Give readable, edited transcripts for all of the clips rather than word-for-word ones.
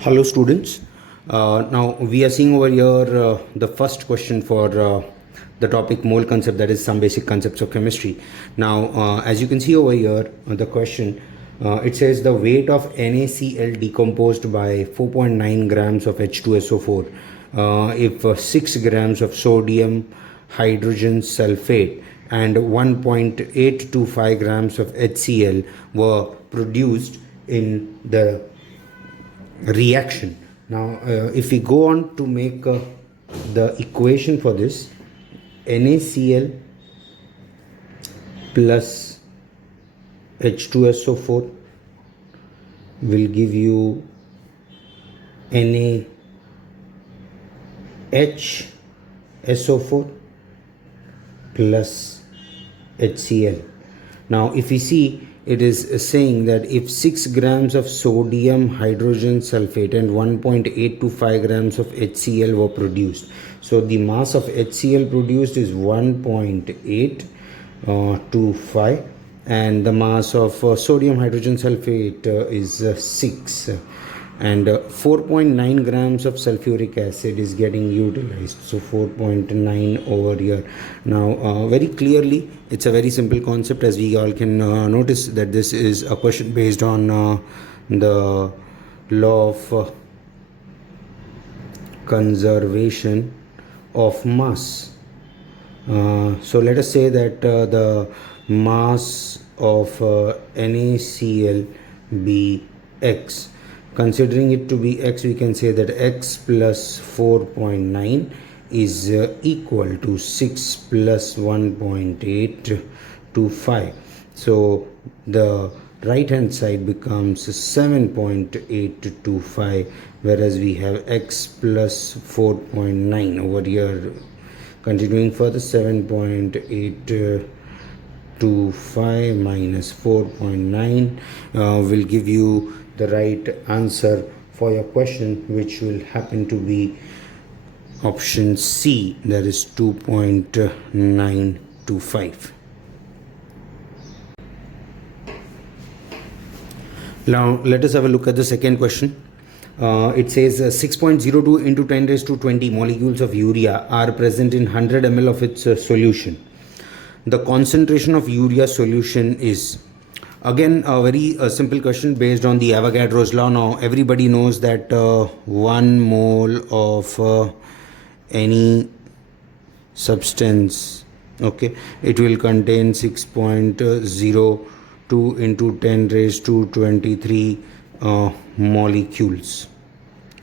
Hello students. Now we are seeing over here the first question for the topic mole concept, that is some basic concepts of chemistry. Now as you can see over here the question, it says the weight of NaCl decomposed by 4.9 grams of H2SO4 if 6 grams of sodium hydrogen sulfate and 1.825 grams of HCl were produced in the reaction. Now if we go on to make the equation for this, NaCl plus H2SO4 will give you NaHSO4 plus HCl. Now if we see, it is saying that if 6 grams of sodium hydrogen sulfate and 1.825 grams of HCl were produced. So the mass of HCl produced is 1.825 and the mass of sodium hydrogen sulfate is 6, and 4.9 grams of sulfuric acid is getting utilized. So 4.9 over here. Now very clearly it's a very simple concept, as we all can notice that this is a question based on the law of conservation of mass. So let us say that the mass of NaCl be x. Considering it to be x, we can say that x plus 4.9 is equal to 6 plus 1.825. So the right hand side becomes 7.825, whereas we have x plus 4.9 over here. Continuing further, 7.825 minus 4.9 will give you the right answer for your question, which will happen to be option C, that is 2.925. Now let us have a look at the second question. It says 6.02 into 10 raised to 20 molecules of urea are present in 100 ml of its solution. The concentration of urea solution is, again a very simple question based on the Avogadro's law. Now everybody knows that 1 mole of any substance, okay, it will contain 6.02 into 10 raised to 23 molecules.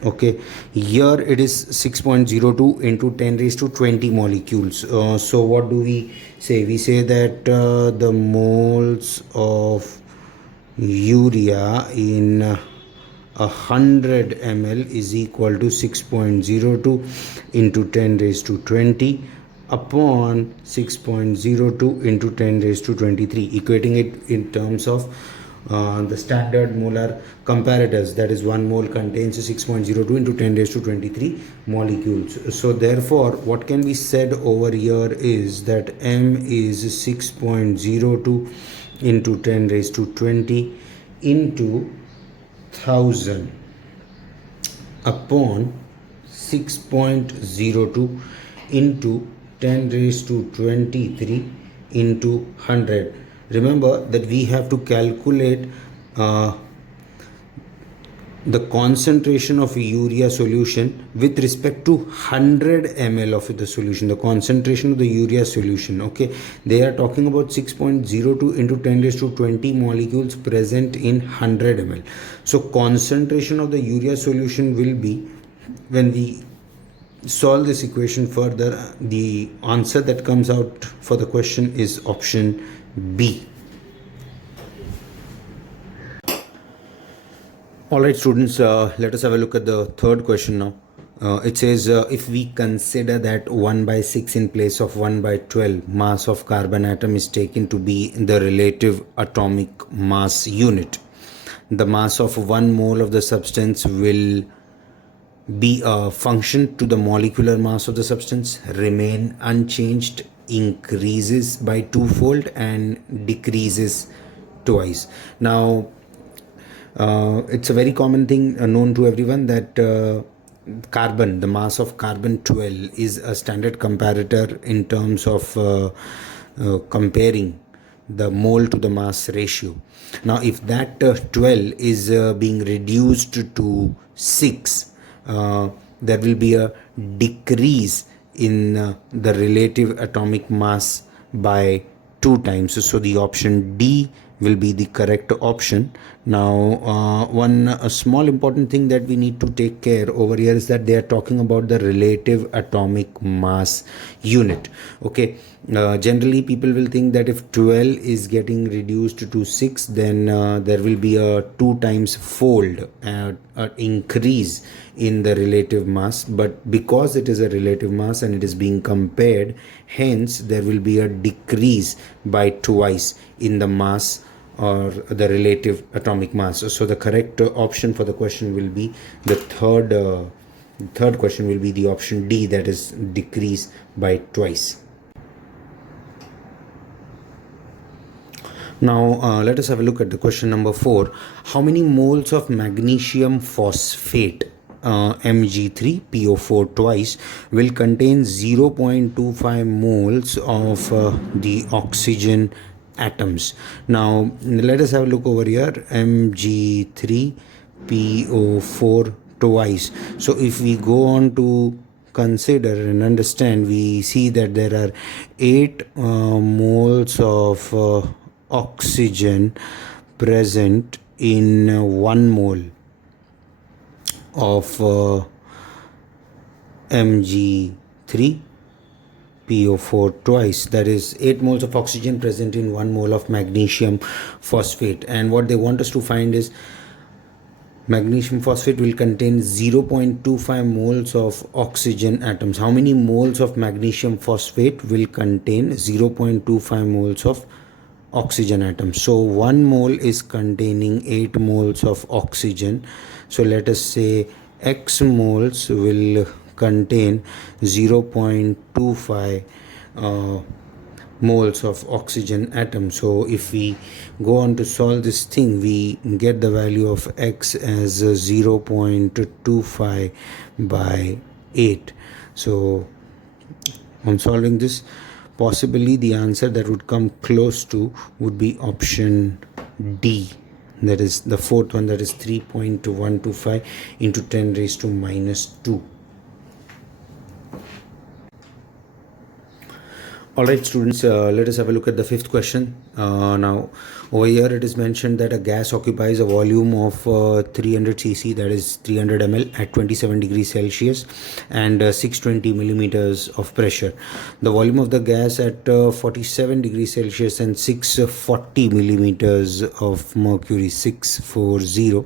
Okay, here it is 6.02 into 10 raised to 20 molecules. So what do we say? We say that the moles of urea in 100 ml is equal to 6.02 into 10 raised to 20 upon 6.02 into 10 raised to 23, equating it in terms of the standard molar comparators, that is 1 mole contains 6.02 into 10 raised to 23 molecules. So therefore what can be said over here is that M is 6.02 into 10 raised to 20 into 1000 upon 6.02 into 10 raised to 23 into 100. Remember that we have to calculate the concentration of urea solution with respect to 100 ml of the solution, the concentration of the urea solution. Okay, they are talking about 6.02 into 10 raised to 20 molecules present in 100 ml. So concentration of the urea solution will be, when we solve this equation further, the answer that comes out for the question is option B. Alright students, let us have a look at the third question now. It says if we consider that 1/6 in place of 1/12 mass of carbon atom is taken to be the relative atomic mass unit, the mass of 1 mole of the substance will be a function to the molecular mass of the substance, remain unchanged, increases by twofold and decreases twice. Now It's a very common thing known to everyone that carbon, the mass of carbon 12 is a standard comparator in terms of comparing the mole to the mass ratio. Now if that 12 is being reduced to 6, there will be a decrease in the relative atomic mass by 2 times. So the option D will be the correct option. Now one small important thing that we need to take care over here is that they are talking about the relative atomic mass unit. Okay, generally people will think that if 12 is getting reduced to 6, then there will be a 2 times fold increase in the relative mass, but because it is a relative mass and it is being compared, hence there will be a decrease by twice in the mass or the relative atomic mass. So the correct option for the question will be the third question will be the option D, that is decrease by twice. Now let us have a look at the question number 4. How many moles of magnesium phosphate Mg3PO4 twice will contain 0.25 moles of the oxygen atoms? Now let us have a look over here. Mg3PO4 twice. So if we go on to consider and understand, we see that there are 8 moles of oxygen present in 1 mole of Mg3PO4 twice. That is 8 moles of oxygen present in 1 mole of magnesium phosphate, and what they want us to find is magnesium phosphate will contain 0.25 moles of oxygen atoms. How many moles of magnesium phosphate will contain 0.25 moles of oxygen atoms? So 1 mole is containing 8 moles of oxygen. So let us say X moles will contain 0.25 moles of oxygen atom. So if we go on to solve this thing, we get the value of X as 0.25 by 8. So on solving this, possibly the answer that would come close to would be option D, that is the fourth one, that is 3.125 into 10 raised to minus 2. Alright students, let us have a look at the 5th question. Now over here it is mentioned that a gas occupies a volume of 300 cc, that is 300 ml at 27 degrees Celsius and 620 millimeters of pressure. The volume of the gas at 47 degrees Celsius and 640 millimeters of mercury, 640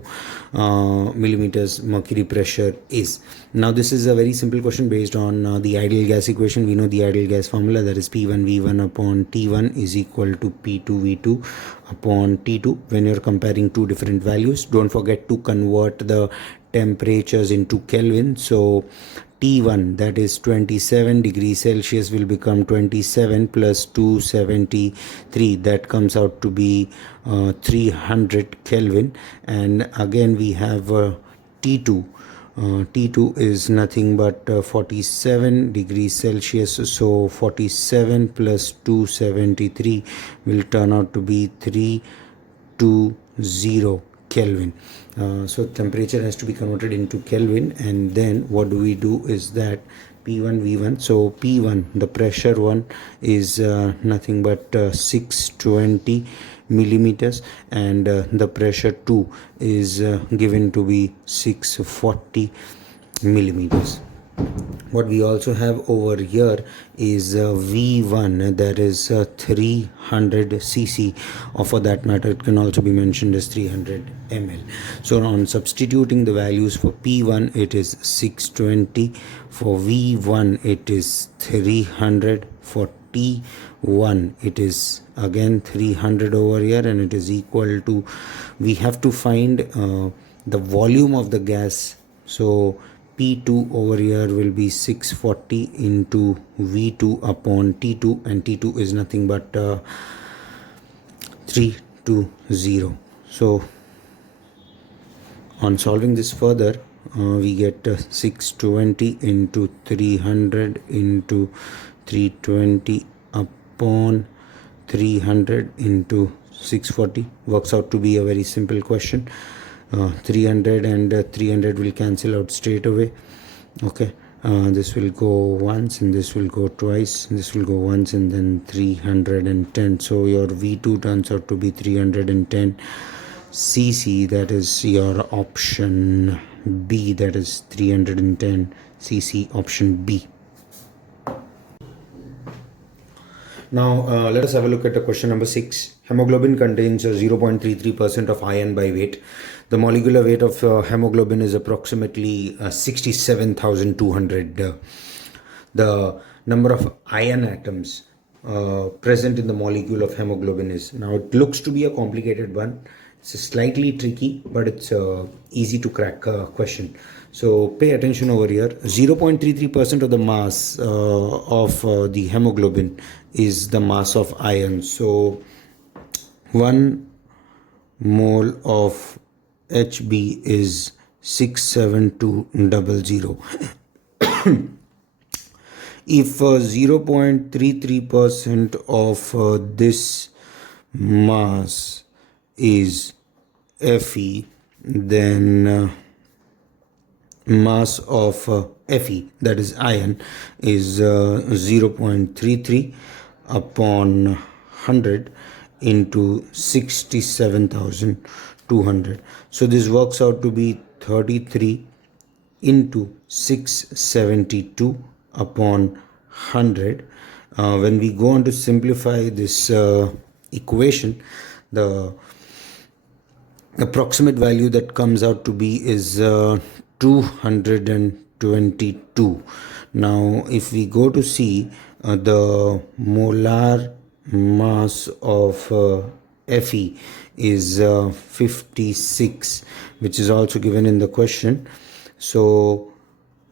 millimeters mercury pressure is. Now this is a very simple question based on the ideal gas equation. We know the ideal gas formula, that is P1V1 upon T1 is equal to P2V2 upon T2 when you're comparing two different values. Don't forget to convert the temperatures into Kelvin. So T1, that is 27 degrees Celsius, will become 27 plus 273, that comes out to be 300 Kelvin. And again we have T2. T2 is nothing but 47 degrees Celsius, so 47 plus 273 will turn out to be 320 Kelvin. So temperature has to be converted into Kelvin, and then what do we do is that P1 V1, so P1, the pressure one, is nothing but 620 millimeters, and the pressure 2 is given to be 640 millimeters. What we also have over here is V1, that is 300 cc, or for that matter it can also be mentioned as 300 ml. So on substituting the values, for P1 it is 620, for V1 it is 300, for T1 it is again 300 over here, and it is equal to, we have to find the volume of the gas. So P2 over here will be 640 into V2 upon T2, and T2 is nothing but 320. So On solving this further, we get 620 into 300 into 320 upon 300 into 640 works out to be a very simple question. 300 and 300 will cancel out straight away. Okay, this will go once and this will go twice, this will go once, and then 310. So your V2 turns out to be 310 cc. That is your option B. That is 310 cc, option B. Now let us have a look at the question number 6. Hemoglobin contains 0.33% of iron by weight. The molecular weight of hemoglobin is approximately 67,200. The number of iron atoms present in the molecule of hemoglobin is. Now it looks to be a complicated one. It's slightly tricky, but it's easy to crack question. So pay attention over here. 0.33% of the mass of the hemoglobin is the mass of iron. So 1 mole of HB is 67200. If 0.33% of this mass is Fe, then mass of Fe, that is iron, is 0.33 upon 100 into 67,200. So this works out to be 33 into 672 upon 100. When we go on to simplify this equation, the approximate value that comes out to be is 222. Now if we go to see the molar mass of Fe is 56, which is also given in the question. So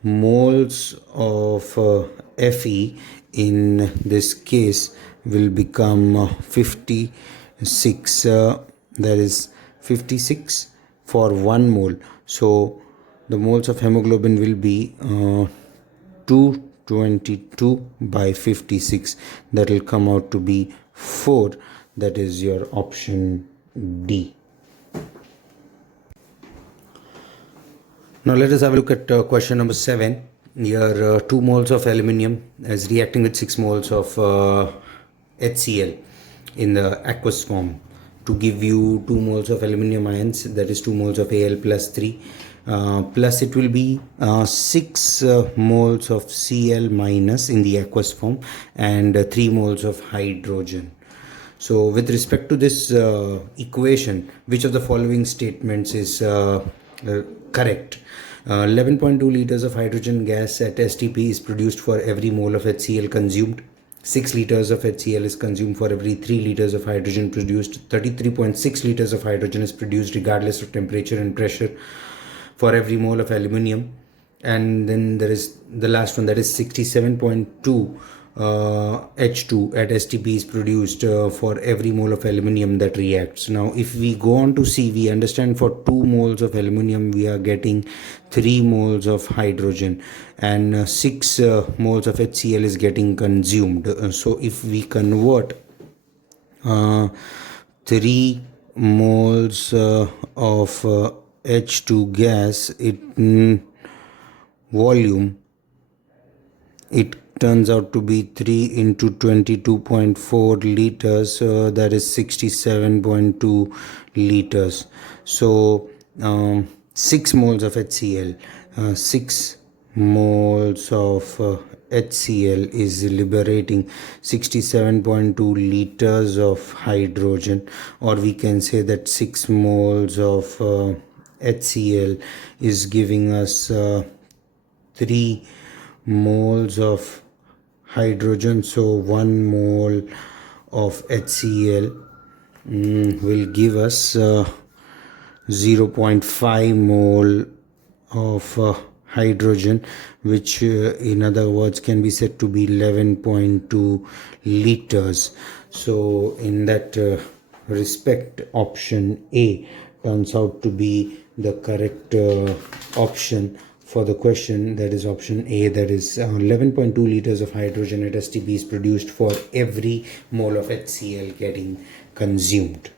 moles of Fe in this case will become 56, that is 56 for 1 mole. So the moles of hemoglobin will be 222 by 56. That will come out to be 4. That is your option D. Now let us have a look at question number 7. Here 2 moles of aluminium is reacting with 6 moles of HCl in the aqueous form to give you 2 moles of aluminium ions, that is 2 moles of Al plus 3. Plus it will be 6 moles of Cl minus in the aqueous form and 3 moles of hydrogen. So with respect to this equation, which of the following statements is correct? 11.2 liters of hydrogen gas at STP is produced for every mole of HCl consumed. 6 liters of HCl is consumed for every 3 liters of hydrogen produced. 33.6 liters of hydrogen is produced regardless of temperature and pressure for every mole of aluminium. And then there is the last one, that is 67.2 H2 at STP is produced for every mole of aluminium that reacts. Now if we go on to see, we understand for 2 moles of aluminium we are getting 3 moles of hydrogen and 6 moles of HCl is getting consumed. So if we convert 3 moles of H2 gas in volume, it turns out to be 3 into 22.4 liters, that is 67.2 liters. So 6 moles of HCl, 6 moles of HCl is liberating 67.2 liters of hydrogen, or we can say that 6 moles of HCl is giving us 3 moles of hydrogen. So 1 mole of HCl will give us 0.5 mole of hydrogen, which in other words can be said to be 11.2 liters. So in that respect, option A turns out to be the correct option for the question. That is option A, that is 11.2 liters of hydrogen at STP is produced for every mole of HCl getting consumed.